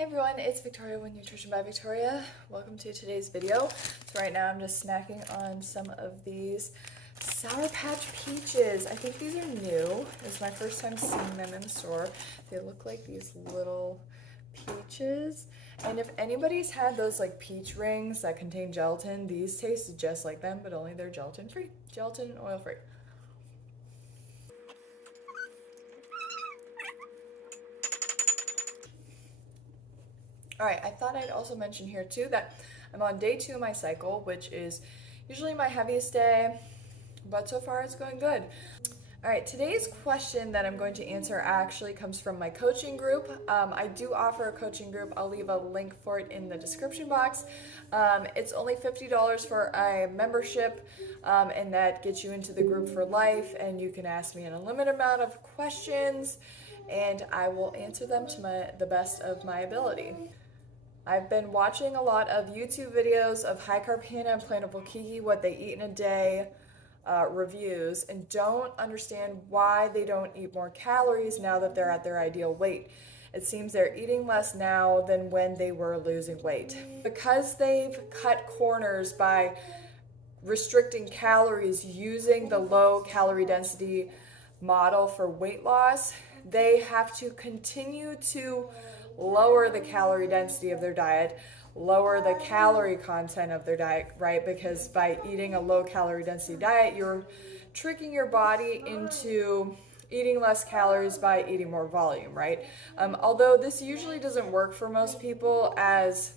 Hey everyone, it's Victoria with Nutrition by Victoria. Welcome to today's video. So right now I'm just snacking on some of these Sour Patch Peaches. I think these are new. It's my first time seeing them in the store. They look like these little peaches. And if anybody's had those like peach rings that contain gelatin, these taste just like them, but only they're gelatin free. Gelatin and oil free. All right, I thought I'd also mention here too that I'm on day 2 of my cycle, which is usually my heaviest day, but so far it's going good. All right, today's question that I'm going to answer actually comes from my coaching group. I do offer a coaching group. I'll leave a link for it in the description box. It's only $50 for a membership, and that gets you into the group for life, and you can ask me an unlimited amount of questions, and I will answer them to the best of my ability. I've been watching a lot of YouTube videos of High Carb Hannah and Plantable Kiki, what they eat in a day, reviews, and don't understand why they don't eat more calories now that they're at their ideal weight. It seems they're eating less now than when they were losing weight. Because they've cut corners by restricting calories using the low calorie density model for weight loss, they have to continue to lower the calorie density of their diet, lower the calorie content of their diet, right? Because by eating a low calorie density diet, you're tricking your body into eating less calories by eating more volume, right? Although this usually doesn't work for most people, as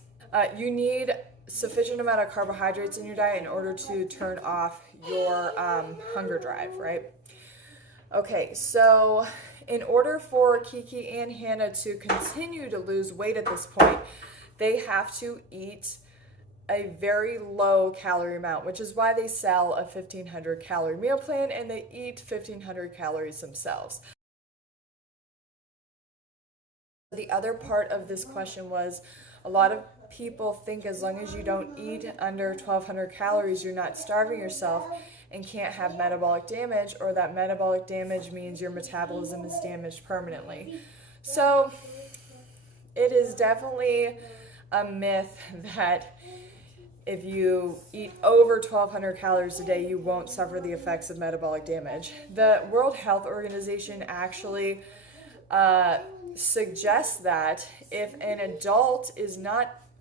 you need sufficient amount of carbohydrates in your diet in order to turn off your hunger drive, right? Okay, so in order for Kiki and Hannah to continue to lose weight at this point, they have to eat a very low calorie amount, which is why they sell a 1,500 calorie meal plan and they eat 1,500 calories themselves. The other part of this question was, a lot of people think as long as you don't eat under 1,200 calories, you're not starving yourself and can't have metabolic damage, or that metabolic damage means your metabolism is damaged permanently. So it is definitely a myth that if you eat over 1,200 calories a day, you won't suffer the effects of metabolic damage. The World Health Organization actually suggests that if an adult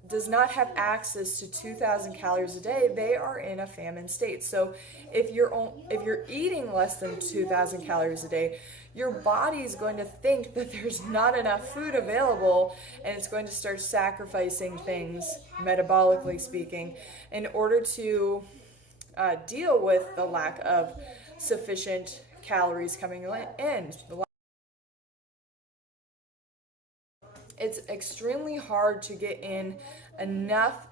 does not have access to 2,000 calories a day, they are in a famine state. So if you're eating less than 2,000 calories a day, your body is going to think that there's not enough food available, and it's going to start sacrificing things, metabolically speaking, in order to deal with the lack of sufficient calories coming in. It's extremely hard to get in enough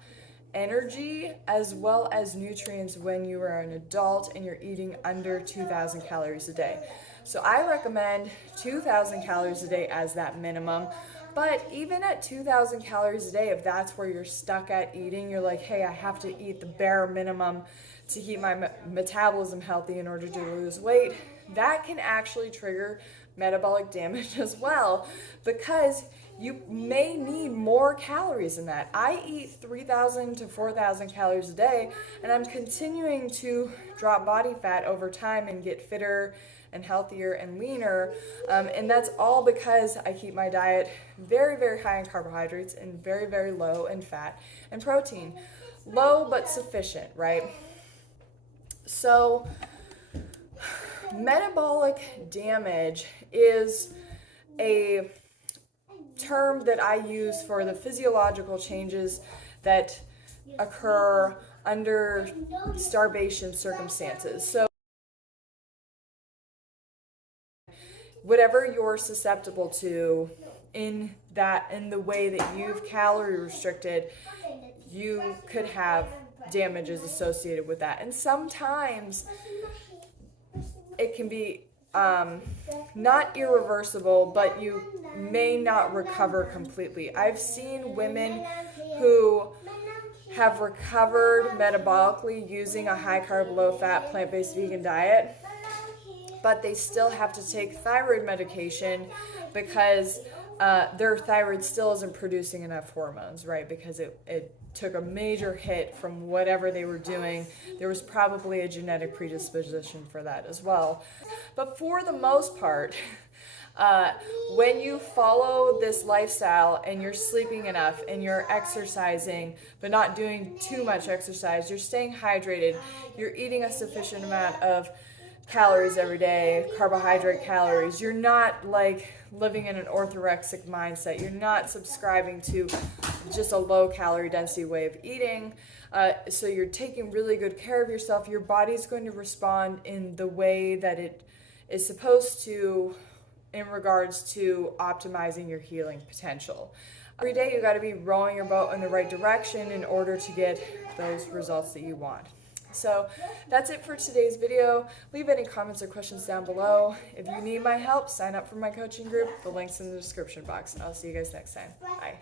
energy as well as nutrients when you are an adult and you're eating under 2,000 calories a day. So I recommend 2,000 calories a day as that minimum. But even at 2,000 calories a day, if that's where you're stuck at eating, you're like, hey, I have to eat the bare minimum to keep my metabolism healthy in order to lose weight, that can actually trigger metabolic damage as well, because you may need more calories than that. I eat 3,000 to 4,000 calories a day, and I'm continuing to drop body fat over time and get fitter and healthier and leaner. And that's all because I keep my diet very, very high in carbohydrates and very, very low in fat and protein. Low but sufficient, right? So metabolic damage is a term that I use for the physiological changes that occur under starvation circumstances. So whatever you're susceptible to in the way that you've calorie restricted, you could have damages associated with that. And sometimes it can be not irreversible, but you may not recover completely. I've seen women who have recovered metabolically using a high carb, low fat, plant-based vegan diet, but they still have to take thyroid medication because their thyroid still isn't producing enough hormones, right? Because it took a major hit from whatever they were doing. There was probably a genetic predisposition for that as well. But for the most part, when you follow this lifestyle and you're sleeping enough and you're exercising, but not doing too much exercise, you're staying hydrated, you're eating a sufficient amount of calories every day, carbohydrate calories, you're not like living in an orthorexic mindset, you're not subscribing to just a low calorie density way of eating, so you're taking really good care of yourself, your body's going to respond in the way that it is supposed to in regards to optimizing your healing potential. Every day you got to be rowing your boat in the right direction in order to get those results that you want. So that's it for today's video. Leave any comments or questions down below. If you need my help, sign up for my coaching group. The link's in the description box. I'll see you guys next time. Bye.